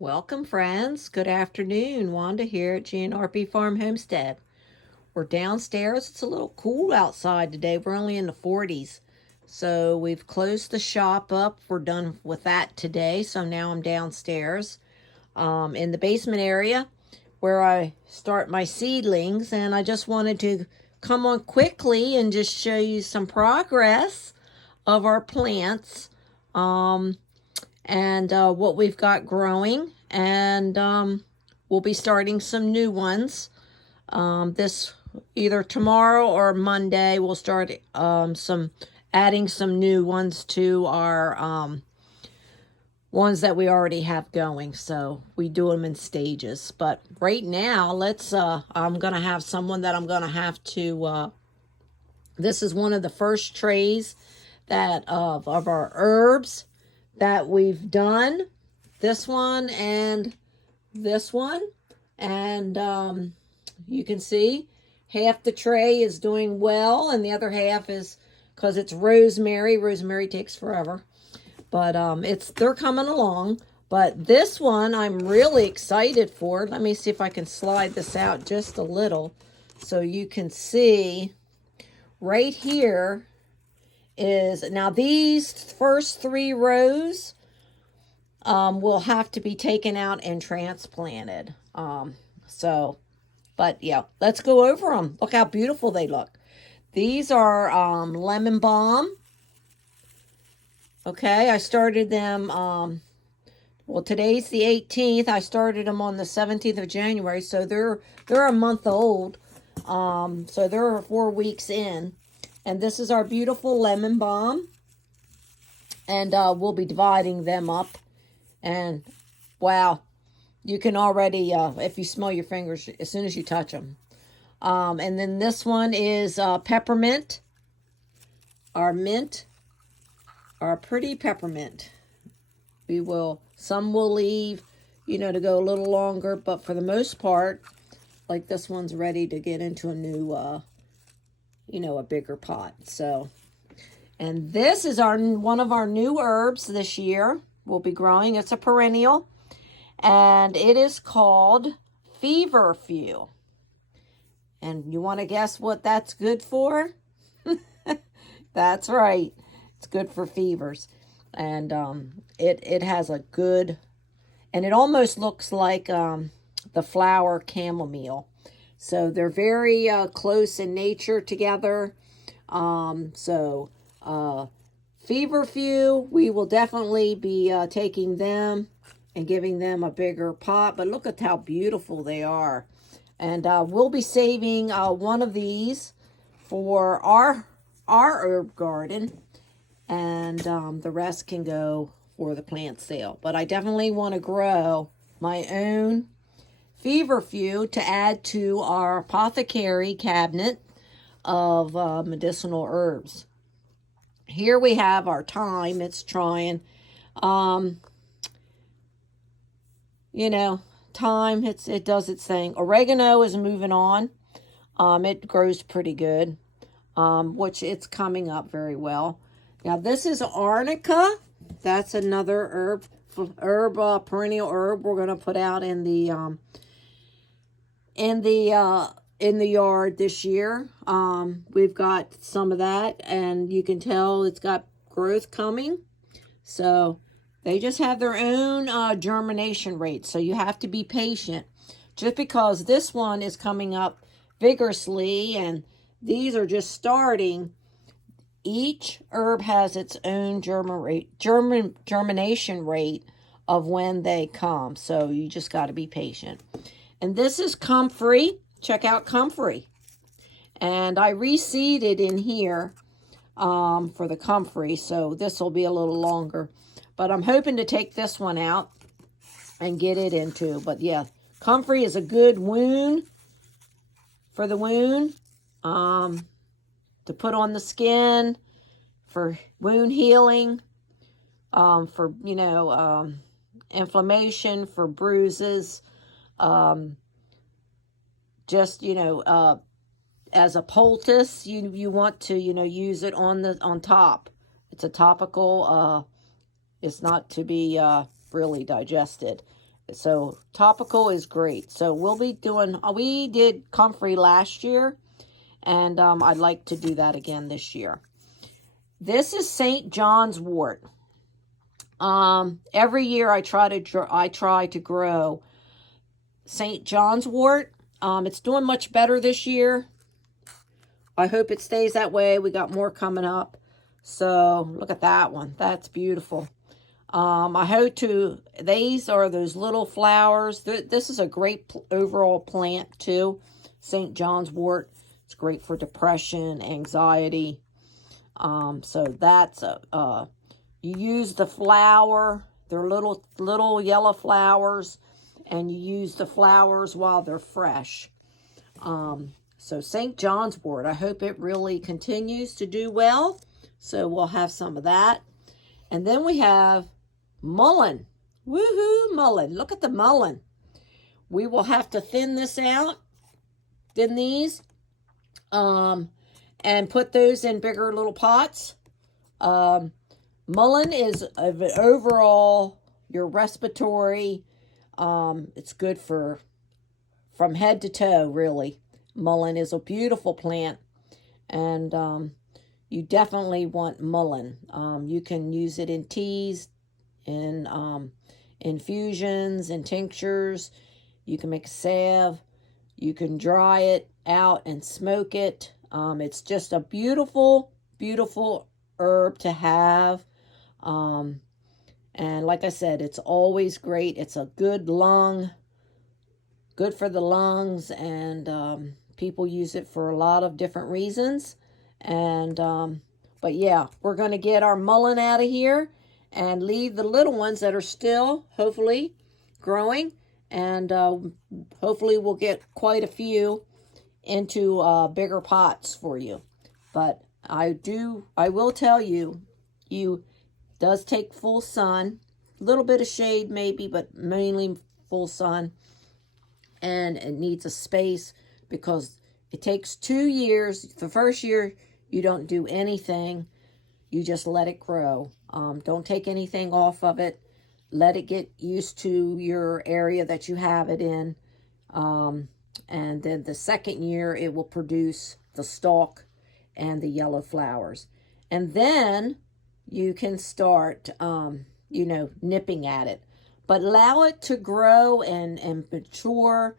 Welcome, friends. Good afternoon. Wanda here at GNRP Farm Homestead. We're downstairs. It's a little cool outside today. We're only in the 40s. So we've closed the shop up. We're done with that today. So now I'm downstairs in the basement area where I start my seedlings. And I just wanted to come on quickly and just show you some progress of our plants. And what we've got growing, and we'll be starting some new ones this either tomorrow or Monday. We'll start adding some new ones to our ones that we already have going, so we do them in stages. But right now, let's I'm gonna have someone that I'm gonna have to this is one of the first trays that of our herbs that we've done. This one and this one. And you can see half the tray is doing well, and the other half is because it's rosemary. Rosemary takes forever. But they're coming along. But this one I'm really excited for. Let me see if I can slide this out just a little so you can see right here is, now these first 3 rows will have to be taken out and transplanted. But yeah, let's go over them. Look how beautiful they look. These are lemon balm. Okay, I started them, well, today's the 18th. I started them on the 17th of January, so they're a month old. So they're 4 weeks in. And this is our beautiful lemon balm. And we'll be dividing them up. And wow, you can already, if you smell your fingers as soon as you touch them. And then this one is peppermint. Our mint, our pretty peppermint. Some will leave, to go a little longer. But for the most part, like this one's ready to get into a new a bigger pot. So, and this is one of our new herbs this year. We'll be growing. It's a perennial, and it is called feverfew. And you want to guess what that's good for? That's right. It's good for fevers. And it has a good, and it almost looks like the flower chamomile. So they're very close in nature together. Feverfew, we will definitely be taking them and giving them a bigger pot. But look at how beautiful they are. And we'll be saving one of these for our herb garden. And the rest can go for the plant sale. But I definitely want to grow my own feverfew to add to our apothecary cabinet of medicinal herbs. Here we have our thyme. It's trying. Thyme, it does its thing. Oregano is moving on. It grows pretty good, which it's coming up very well. Now this is arnica. That's another perennial herb we're going to put out in the yard this year. We've got some of that, and you can tell it's got growth coming. So they just have their own germination rate. So you have to be patient. Just because this one is coming up vigorously and these are just starting, each herb has its own germination rate of when they come. So you just got to be patient. And this is comfrey. Check out comfrey. And I reseeded in here for the comfrey, so this will be a little longer. But I'm hoping to take this one out and get it into. But yeah, comfrey is a good wound for the wound to put on the skin for wound healing, for inflammation, for bruises. As a poultice, you want to use it on top. It's a topical. It's not to be really digested. So topical is great. So we'll be doing, we did comfrey last year, and I'd like to do that again this year. This is St. John's wort. Every year I try to grow St. John's wort. It's doing much better this year. I hope it stays that way. We got more coming up. So look at that one. That's beautiful. I hope to, these are those little flowers. This is a great overall plant too. St. John's wort. It's great for depression, anxiety. So that's you use the flower. They're little yellow flowers, and you use the flowers while they're fresh. So St. John's wort, I hope it really continues to do well. So we'll have some of that. And then we have mullein. Woohoo, mullein. Look at the mullein. We will have to thin this out, thin these, and put those in bigger little pots. Mullein is overall your respiratory. It's good for from head to toe, really. Mullein is a beautiful plant, and you definitely want mullein. You can use it in teas, in infusions, and tinctures. You can make a salve. You can dry it out and smoke it. It's just a beautiful, beautiful herb to have. And like I said, it's always great. It's a good for the lungs, and people use it for a lot of different reasons. And but yeah, we're going to get our mullein out of here and leave the little ones that are still hopefully growing, and hopefully we'll get quite a few into bigger pots for you. But I will tell you, does take full sun, a little bit of shade maybe, but mainly full sun. And it needs a space because it takes 2 years. The first year, you don't do anything. You just let it grow. Don't take anything off of it. Let it get used to your area that you have it in. And then the second year, it will produce the stalk and the yellow flowers. And then you can start, nipping at it. But allow it to grow and mature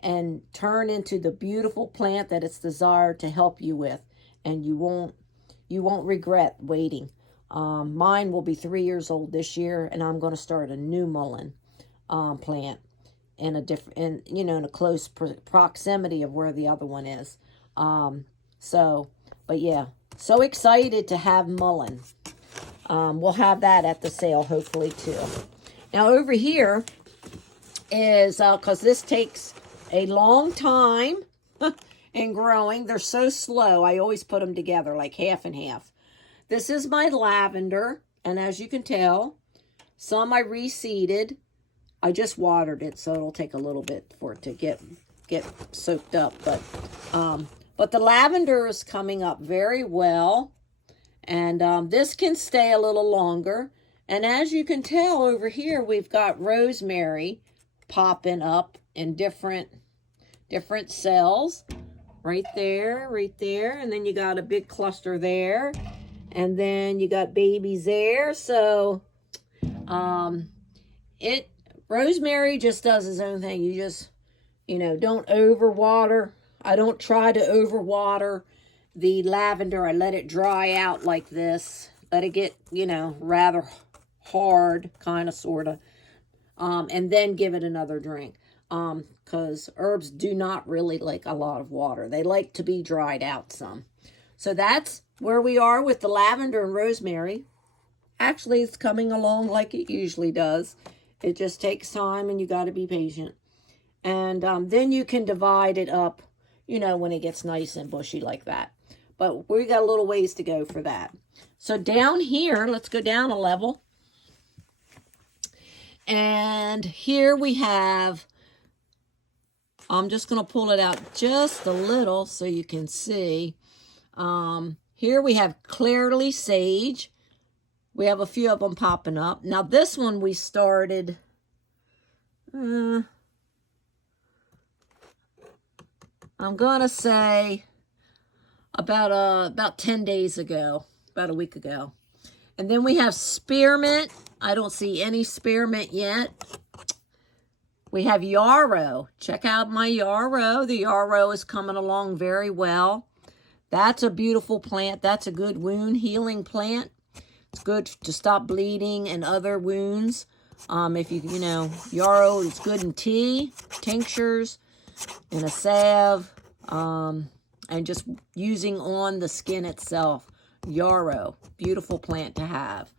and turn into the beautiful plant that it's desired to help you with. And you won't regret waiting. Mine will be 3 years old this year, and I'm going to start a new mullein plant in a close proximity of where the other one is. But yeah, so excited to have mullein. We'll have that at the sale hopefully too. Now over here is, because this takes a long time in growing. They're so slow. I always put them together like half and half. This is my lavender, and as you can tell, some I reseeded. I just watered it, so it'll take a little bit for it to get soaked up. But the lavender is coming up very well, and this can stay a little longer. And as you can tell over here, we've got rosemary popping up in different cells. Right there. And then you got a big cluster there. And then you got babies there. So, rosemary just does its own thing. You just, don't overwater. I don't try to overwater the lavender. I let it dry out like this. Let it get, rather hard, kind of, sort of. And then give it another drink. Because herbs do not really like a lot of water. They like to be dried out some. So that's where we are with the lavender and rosemary. Actually, it's coming along like it usually does. It just takes time, and you got to be patient. And then you can divide it up, when it gets nice and bushy like that. But we got a little ways to go for that. So down here, let's go down a level. And here we have, I'm just going to pull it out just a little so you can see. Here we have clearly sage. We have a few of them popping up. Now this one we started, I'm gonna say about 10 days ago, about a week ago. And then we have spearmint. I don't see any spearmint yet. We have yarrow. Check out my yarrow. The yarrow is coming along very well. That's a beautiful plant. That's a good wound healing plant. It's good to stop bleeding and other wounds. If you know, yarrow is good in tea, tinctures, in a salve, and just using on the skin itself. Yarrow, beautiful plant to have.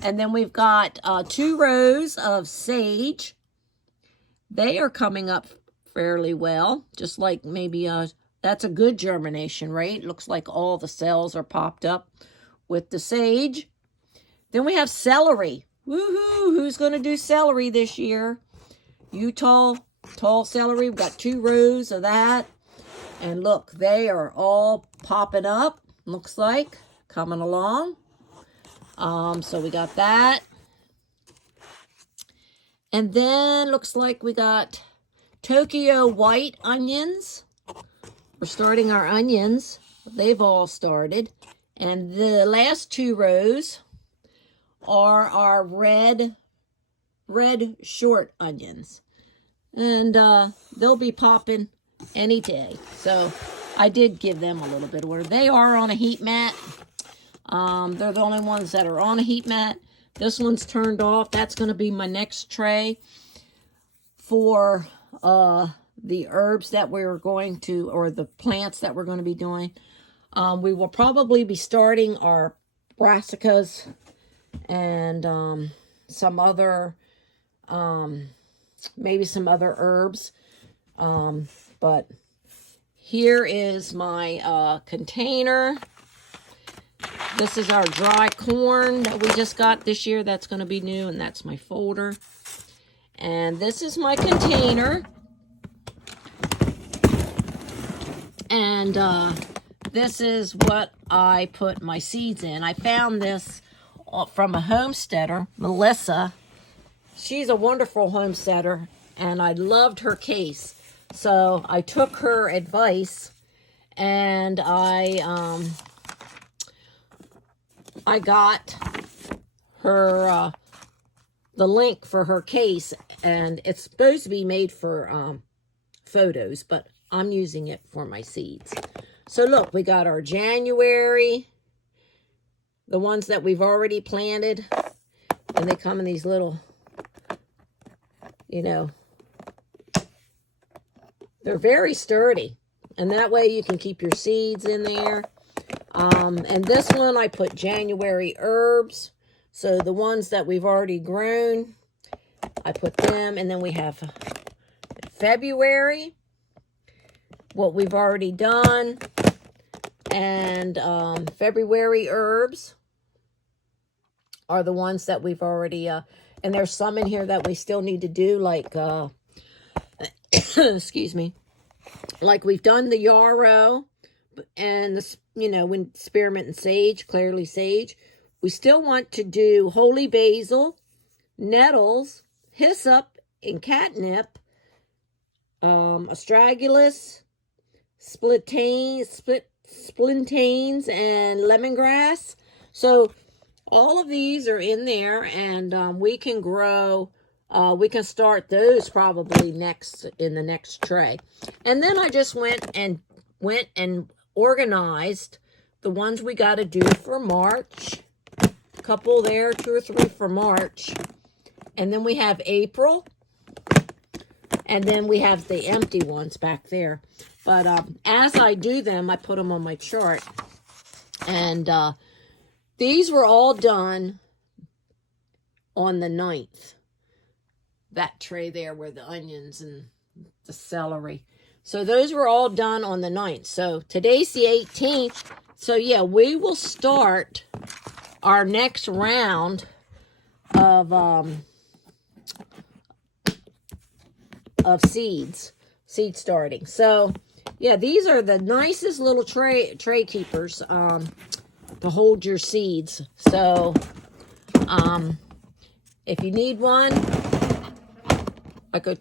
And then we've got 2 rows of sage. They are coming up fairly well, just like maybe that's a good germination rate. Looks like all the cells are popped up with the sage. Then we have celery. Woohoo! Who's going to do celery this year? You tall celery. We've got 2 rows of that. And look, they are all popping up. Looks like coming along. So we got that. And then looks like we got Tokyo white onions. We're starting our onions. They've all started. And the last 2 rows are our red short onions. And they'll be popping any day. So I did give them a little bit of water. They are on a heat mat. They're the only ones that are on a heat mat. This one's turned off. That's going to be my next tray for the herbs that we're going to, or the plants that we're going to be doing. We will probably be starting our brassicas and some other, maybe some other herbs. But here is my container. This is our dry corn that we just got this year. That's going to be new, and that's my folder. And this is my container. And this is what I put my seeds in. I found this from a homesteader, Melissa. She's a wonderful homesteader, and I loved her case. So I took her advice, and I got her the link for her case, and it's supposed to be made for photos, but I'm using it for my seeds. So look, we got our January, the ones that we've already planted, and they come in these little, you know, they're very sturdy, and that way you can keep your seeds in there. And this one I put January herbs. So the ones that we've already grown, I put them. And then we have February, what we've already done. And February herbs are the ones that we've already, and there's some in here that we still need to do, like, excuse me, like we've done the yarrow and the, you know, when spearmint and sage, clearly sage. We still want to do holy basil, nettles, hyssop, and catnip, astragalus, splentanes, and lemongrass. So all of these are in there, and we can grow. We can start those probably next in the next tray. And then I just went and organized the ones we got to do for March. A couple there, 2 or 3 for March. And then we have April. And then we have the empty ones back there. But as I do them, I put them on my chart. And these were all done on the 9th. That tray there where the onions and the celery. So those were all done on the 9th. So today's the 18th. So yeah, we will start our next round of seed starting. So yeah, these are the nicest little tray keepers to hold your seeds. So if you need one, I could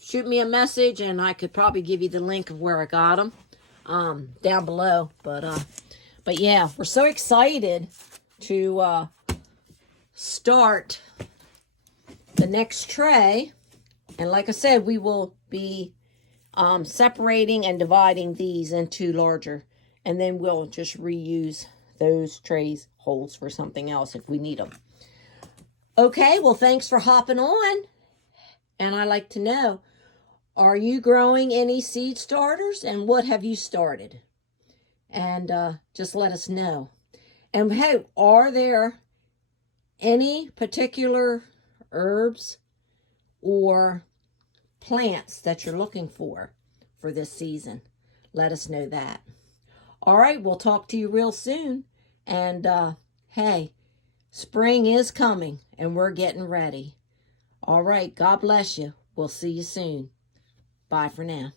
shoot me a message, and I could probably give you the link of where I got them down below. But yeah, we're so excited to start the next tray. And like I said, we will be separating and dividing these into larger. And then we'll just reuse those trays holes for something else if we need them. Okay, well, thanks for hopping on. And I'd like to know, are you growing any seed starters? And what have you started? And just let us know. And hey, are there any particular herbs or plants that you're looking for this season? Let us know that. All right, we'll talk to you real soon. And hey, spring is coming and we're getting ready. All right, God bless you. We'll see you soon. Bye for now.